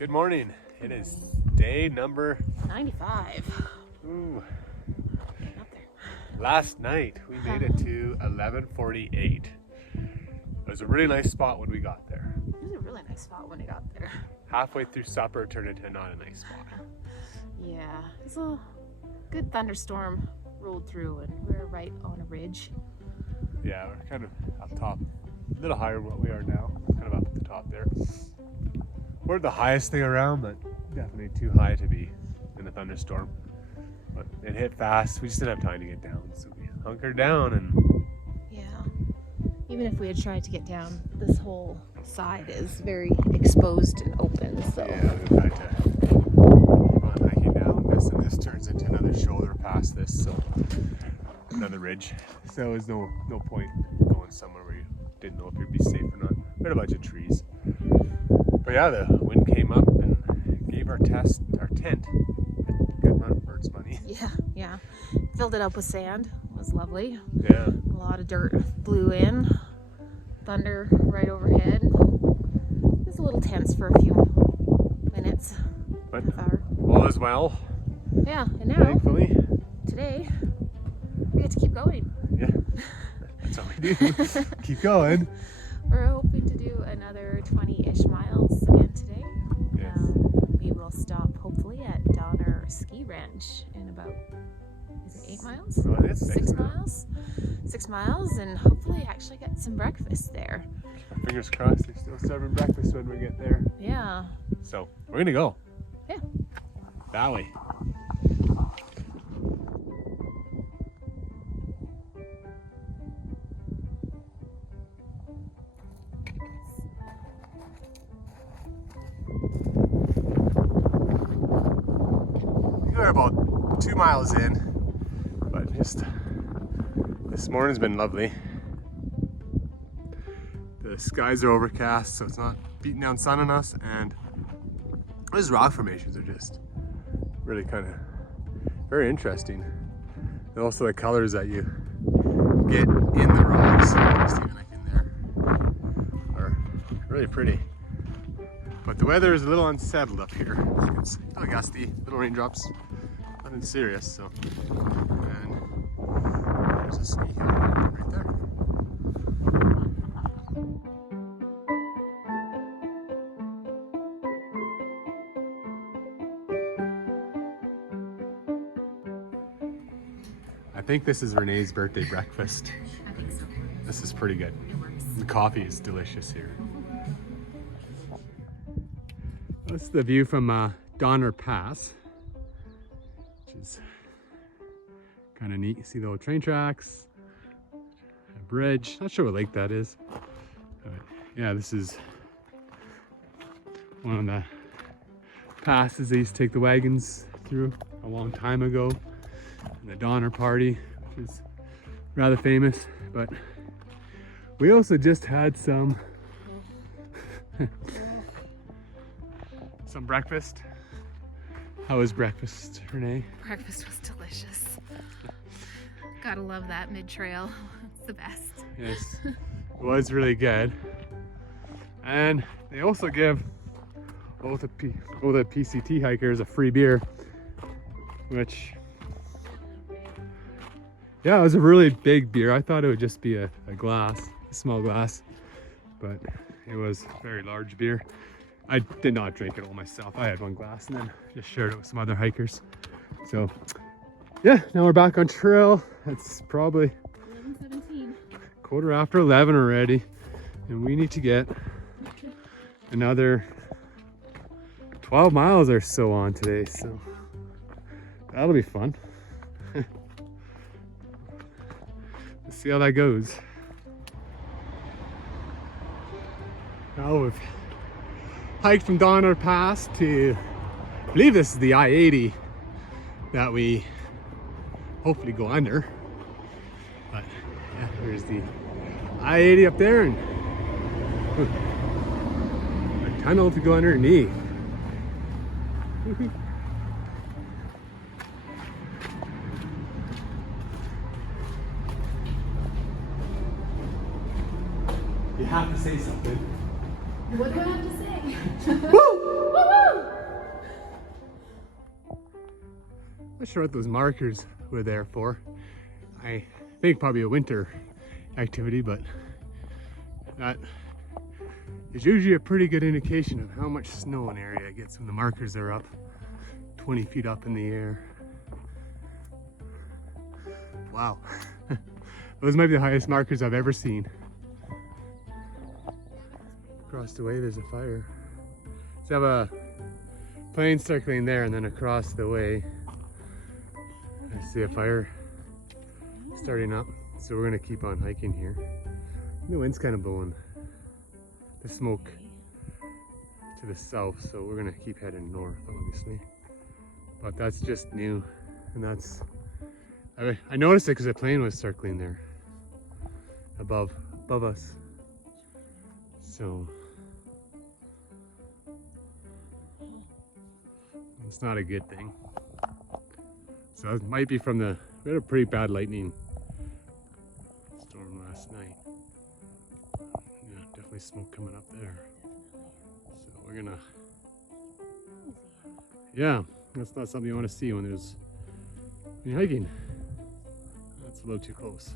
Good morning. It is day number 95. Ooh. Getting up there. Last night we made it to 11:48. It was a really nice spot when we got there. It was a really nice spot when we got there. Halfway through supper, it turned into not a nice spot. Yeah, it's a good thunderstorm rolled through, and we were right on a ridge. Yeah, we're kind of up top, a little higher than what we are now. Kind of up at the top there. We're the highest thing around, but definitely too high to be in a thunderstorm. But it hit fast. We just didn't have time to get down, so we hunkered down and. Yeah. Even if we had tried to get down, this whole side is very exposed and open, so. Yeah, we tried to keep on hiking down this, and this turns into another shoulder past this, so another ridge. So there was no point going somewhere where you didn't know if you'd be safe or not. We had a bunch of trees. But yeah, the wind came up and gave our tent a good run for its money. Yeah. Filled it up with sand. It was lovely. Yeah. A lot of dirt blew in. Thunder right overhead. It was a little tense for a few minutes. But half hour. all is well. Yeah, and now, Thankfully. today, we get to keep going. Yeah. That's all we do. Keep going. We're hoping to do another 20-ish miles again today. Yes. We will stop hopefully at Donner Ski Ranch in about, is it 8 miles? Oh, it is 6 miles? 6 miles, and hopefully actually get some breakfast there. Fingers crossed they're still serving breakfast when we get there. Yeah. So we're gonna go. Yeah. That way. We're about 2 miles in, but just this morning's been lovely. The skies are overcast, so it's not beating down sun on us, and those rock formations are just really kind of very interesting. And also the colors that you get in the rocks, just even like in there, are really pretty. But the weather is a little unsettled up here. It's kind of gusty, little raindrops, nothing serious. So, and there's a ski hill right there. I think this is Renee's birthday breakfast. I think so. This is pretty good. It works. The coffee is delicious here. That's the view from Donner Pass, which is kind of neat. You see the old train tracks, a bridge. Not sure what lake that is. But yeah, this is one of the passes they used to take the wagons through a long time ago. And the Donner Party, which is rather famous. But we also just had some breakfast. How was breakfast, Renee? Breakfast was delicious. Gotta love that mid-trail. It's the best. Yes, it was really good. And they also give all the PCT hikers a free beer, which, yeah, it was a really big beer. I thought it would just be a small glass, but it was a very large beer. I did not drink it all myself. I had one glass and then just shared it with some other hikers. So yeah, now we're back on trail. It's probably 11:17. 11:15 already, and we need to get another 12 miles or so on today, so that'll be fun. Let's see how that goes. Now we've hiked from Donner Pass to, I believe this is the I-80 that we hopefully go under. But yeah, there's the I-80 up there, and a tunnel to go underneath. You have to say something. What do I have to say? Woo! Woo-hoo! Not sure what those markers were there for. I think probably a winter activity, but that is usually a pretty good indication of how much snow an area gets when the markers are up 20 feet up in the air. Wow. Those might be the highest markers I've ever seen. Across the way there's a fire. So I have a plane circling there, and then across the way I see a fire starting up. So we're gonna keep on hiking here. The wind's kind of blowing the smoke to the south, so we're gonna keep heading north, obviously. But that's just new, and that's, I noticed it because a plane was circling there above us. So it's not a good thing. So it might be from we had a pretty bad lightning storm last night. Yeah, definitely smoke coming up there. So we're gonna, yeah, that's not something you want to see when you're hiking. That's a little too close.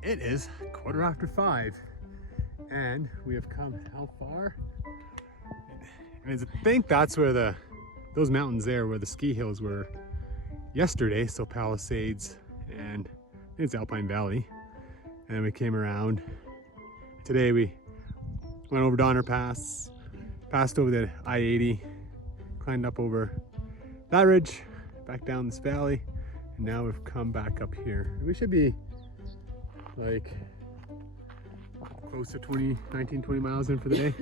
It is 5:15 and we have come how far? And I think that's where those mountains there where the ski hills were yesterday, so Palisades and I think it's Alpine Valley. And then we came around. Today we went over Donner Pass, passed over the I-80, climbed up over that ridge, back down this valley, and now we've come back up here. We should be like close to 19, 20 miles in for the day.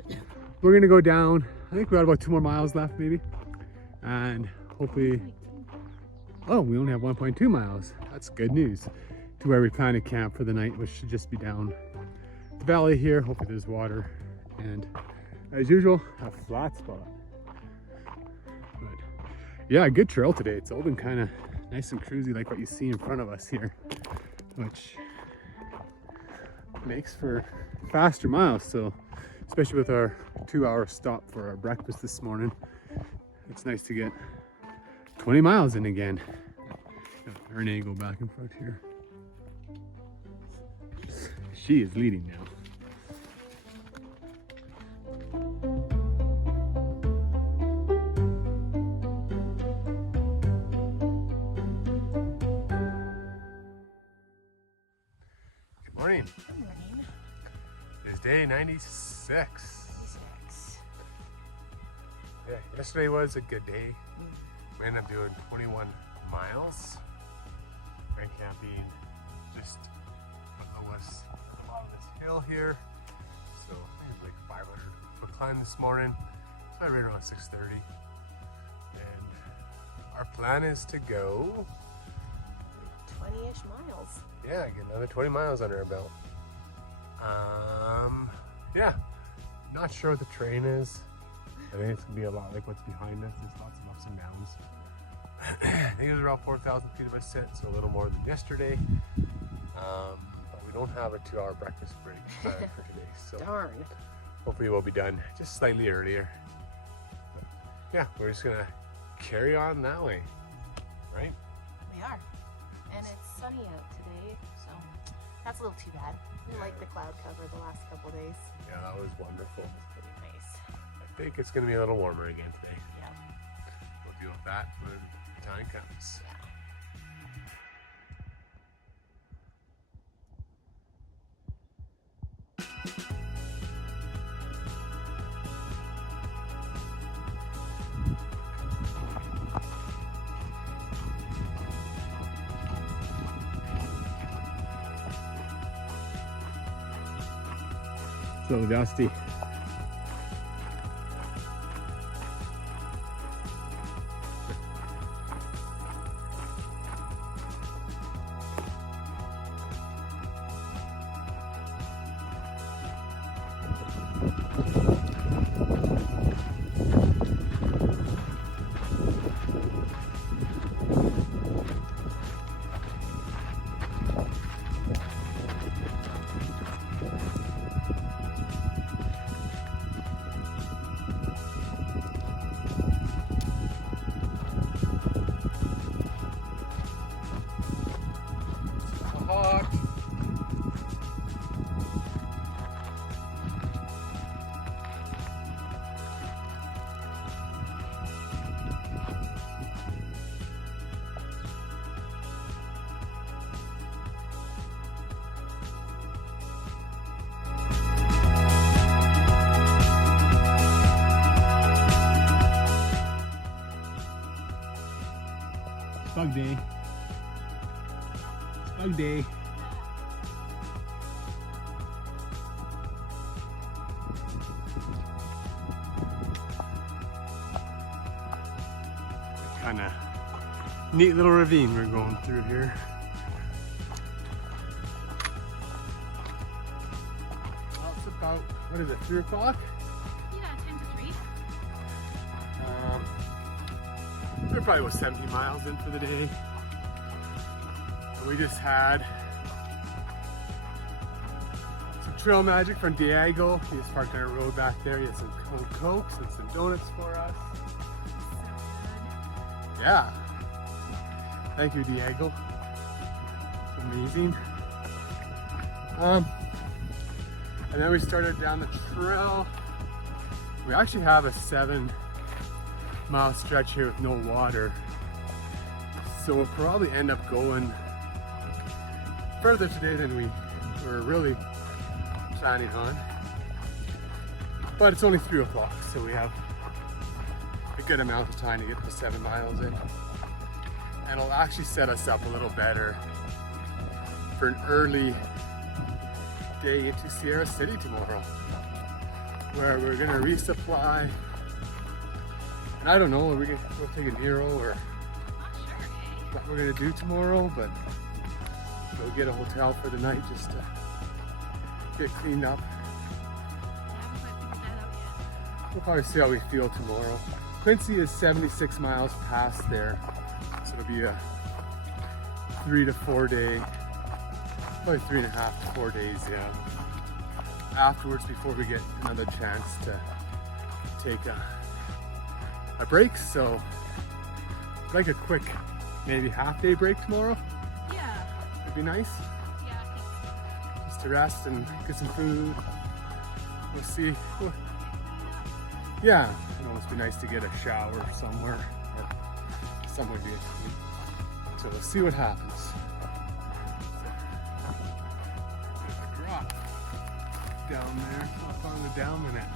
We're gonna go down. I think we got about 2 more miles left maybe. And hopefully, oh, we only have 1.2 miles. That's good news. To where we plan to camp for the night, which should just be down the valley here. Hopefully there's water. And as usual, a flat spot. But yeah, good trail today. It's all been kind of nice and cruisy like what you see in front of us here, which makes for faster miles. So especially with our 2-hour stop for our breakfast this morning, it's nice to get 20 miles in again. Renee, go back in front here. She is leading now. Good morning. Good morning. It's day 96. Yeah, yesterday was a good day. We ended up doing 21 miles. Grand camping just below us along this hill here. So I think it was like 500-foot climb this morning. So right around 6:30. And our plan is to go 20-ish miles. yeah, get another 20 miles under our belt. Yeah, not sure what the terrain is. I think it's gonna be a lot like what's behind us. There's lots of ups and downs. I think it was around 4,000 feet of ascent, so a little more than yesterday. But we don't have a 2-hour breakfast break planned for today, so Darn. hopefully we'll be done just slightly earlier. But yeah, we're just gonna carry on that way, right? We are. And it's sunny out today, so that's a little too bad. We like the cloud cover the last couple days. Yeah, that was wonderful. It's pretty nice. I think it's gonna be a little warmer again today. Yeah. We'll deal with that when the time comes. Yeah. So dusty. day. It's bug day. Kind of neat little ravine we're going through here. Well, it's about, what is it, 3 o'clock? Yeah, 10 to 3. We're probably about 70 miles in for the day. And we just had some trail magic from Diego. He just parked on our road back there. He had some cold cokes and some donuts for us. Yeah. Thank you, Diego. Amazing. And then we started down the trail. We actually have a 7-mile stretch here with no water. So we'll probably end up going further today than we were really planning on. But it's only 3 o'clock, so we have a good amount of time to get the 7 miles in. And it'll actually set us up a little better for an early day into Sierra City tomorrow, where we're gonna resupply. And I don't know, we'll take a Nero or what we're gonna do tomorrow, but we'll get a hotel for the night just to get cleaned up. We'll probably see how we feel tomorrow. Quincy is 76 miles past there, so it'll be a 3 to 4 day, probably 3.5 to 4 days, yeah, afterwards before we get another chance to take a break. So like a quick maybe half-day break tomorrow. Yeah. It'd be nice. Yeah, I think so. Just to rest and get some food. We'll see. Yeah, it'd almost be nice to get a shower somewhere or somewhere to get clean. So we'll see what happens. There's a drop down there. Up on the down minute.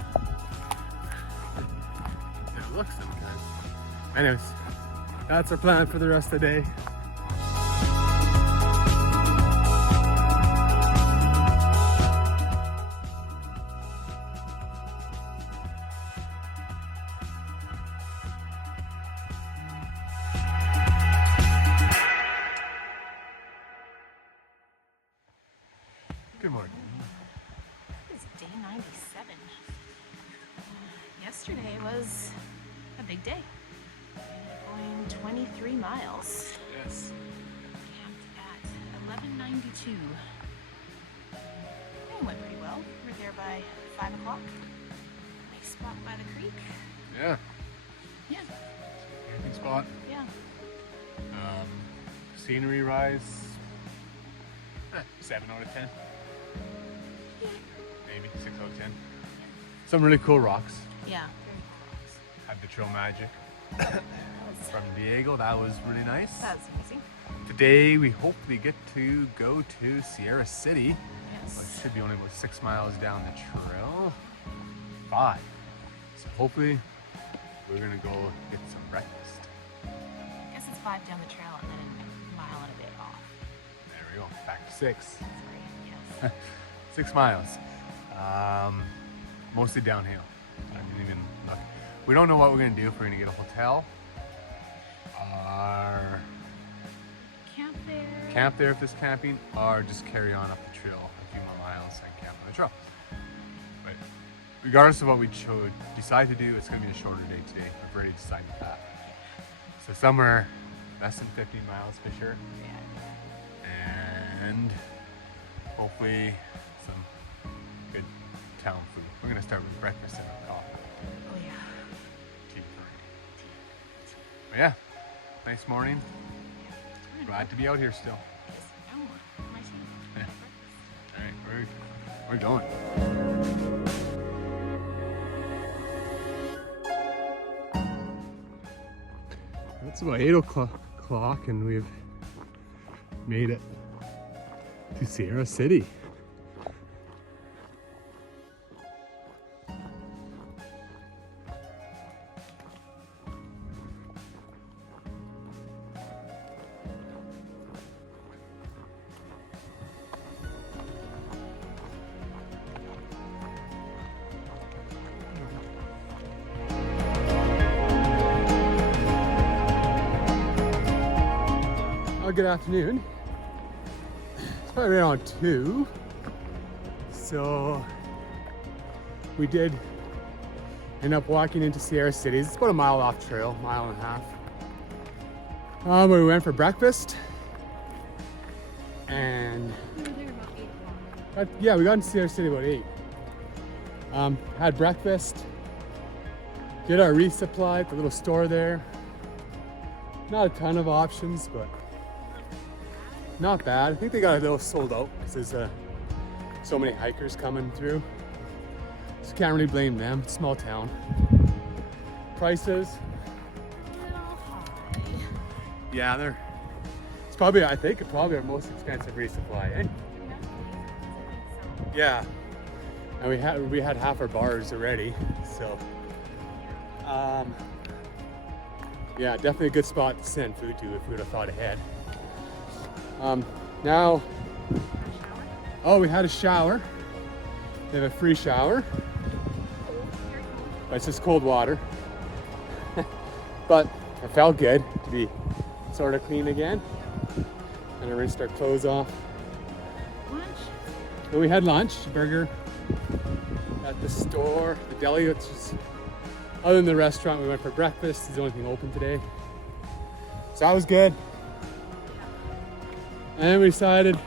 It looks sometimes. Anyways, that's our plan for the rest of the day. Good morning. It's day 97. Yesterday was a big day. Going 23 miles. Yes. Camped at 1192. It went pretty well. We're there by 5 o'clock. Nice spot by the creek. Yeah. Yeah. Camping spot. Yeah. Scenery rise. 7 out of 10. Maybe 6 out of 10. Some really cool rocks. Yeah. Very cool rocks. Had the trail magic from Diego. That was really nice. That's amazing. Today we hopefully get to go to Sierra City. Yes. Which should be only about 6 miles down the trail. 5. So hopefully we're gonna go get some breakfast. I guess it's 5 down the trail and then a mile and a bit off. There we go. Back to 6. Sorry. Yes. 6 miles. Mostly downhill. I didn't even look. We don't know what we're gonna do if we're gonna get a hotel. Or camp there if there's camping, or just carry on up the trail a few more miles and camp on the trail. But regardless of what we decide to do, it's gonna be a shorter day today. We've already decided that. So somewhere less than 15 miles for sure. Yeah. And hopefully some good town food. We're gonna start with breakfast and coffee. Oh yeah. Tea first. But yeah, nice morning. Glad to be out here still. All right, we're going. It's about 8 o'clock and we've made it to Sierra City. Well, good afternoon. It's probably around 2. So we did end up walking into Sierra City. It's about a mile off trail, mile and a half. We went for breakfast and We were there about 8 o'clock. yeah, we got into Sierra City about 8. Had breakfast, did our resupply at the little store there. Not a ton of options, but not bad. I think they got a little sold out because there's so many hikers coming through. So can't really blame them. Small town. Prices, yeah, it's probably, I think, probably our most expensive resupply. And yeah, and we had half our bars already, so yeah, definitely a good spot to send food to if we would have thought ahead. Now, oh, we had a shower. We have a free shower, but it's just cold water. But it felt good to be sort of clean again. And I rinsed our clothes off. Lunch? And we had lunch, burger at the store, the deli, which is, other than the restaurant, we went for breakfast. It's the only thing open today. So that was good. And then we decided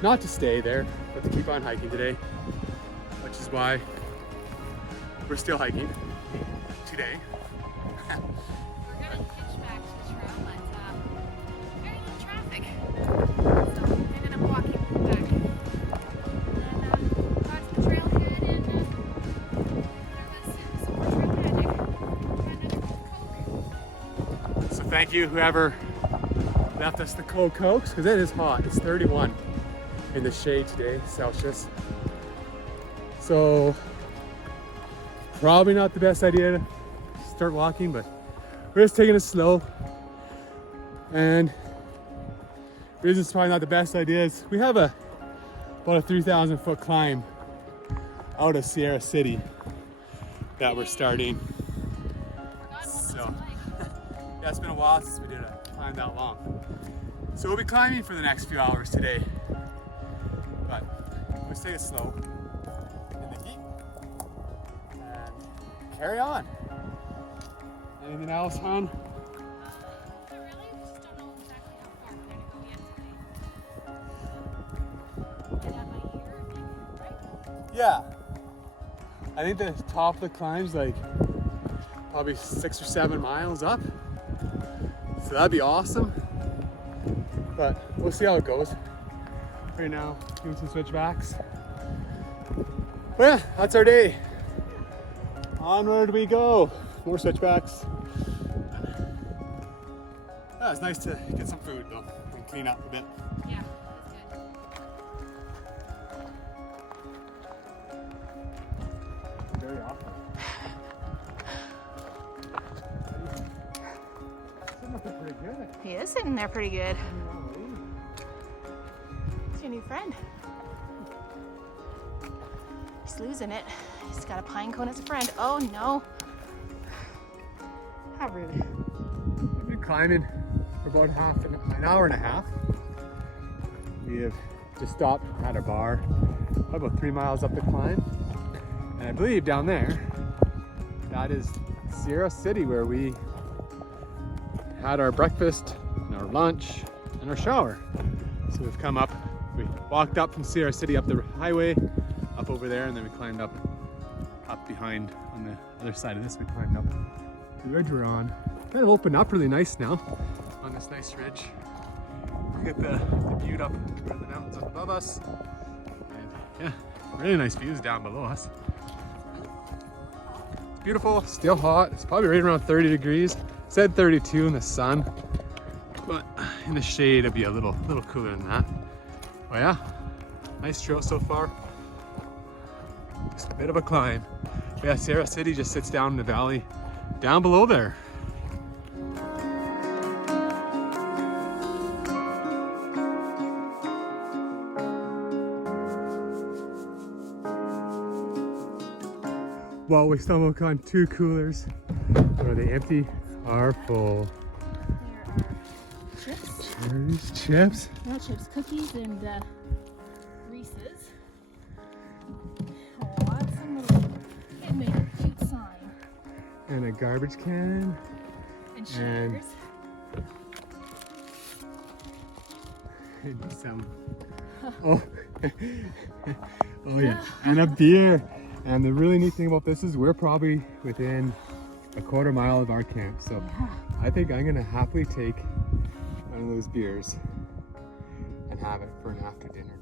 not to stay there, but to keep on hiking today, which is why we're still hiking today. We're gonna hitch back to the trail, but very little traffic. So we ended up walking back. And then got to the trailhead and there was some more trail magic. Got another Coke. So thank you, whoever left us the cold Cokes, because it is hot. It's 31 in the shade today, Celsius. So probably not the best idea to start walking, but we're just taking it slow. And the reason it's probably not the best idea is we have about a 3,000 foot climb out of Sierra City that we're starting. So yeah, it's been a while since we did a climb that long. So we'll be climbing for the next few hours today. But let's take it slow in the heat and carry on. Anything else, hon? Not really. We just don't know exactly how far we're gonna go yet today. Get out my ear, I think, right? Yeah. I think the top of the climb's like probably 6 or 7 miles up. So that'd be awesome. But we'll see how it goes. Right now, doing some switchbacks. But yeah, that's our day. Onward we go. More switchbacks. Yeah, it's nice to get some food though and clean up a bit. Yeah, that's good. Very awesome. Sitting up there pretty good. He is sitting there pretty good. It's your new friend. He's losing it. He's got a pine cone as a friend. Oh no. How rude. We've been climbing for about an hour and a half. We have just stopped at a bar about 3 miles up the climb. And I believe down there, that is Sierra City, where we had our breakfast and our lunch and our shower. So we've come up, we walked up from Sierra City up the highway, up over there, and then we climbed up behind on the other side of this. We climbed up the ridge we're on. Kind of opened up really nice now on this nice ridge. Look at the view up where the mountains up above us. And yeah, really nice views down below us. It's beautiful, still hot. It's probably right around 30 degrees. It said 32 in the sun, but in the shade it'd be a little cooler than that. Well, yeah, nice trail so far. Just a bit of a climb. But yeah, Sierra City just sits down in the valley down below there. Well, we stumbled upon 2 coolers. Are they empty or full? There are chips There's chips. No chips, cookies, and Reese's. Oh, that's some little kid made a cute sign. And a garbage can. And shears. And some. Oh. Oh yeah. And a beer. And the really neat thing about this is we're probably within a quarter mile of our camp. So Yeah. I think I'm gonna happily take one of those beers and have it for an after dinner.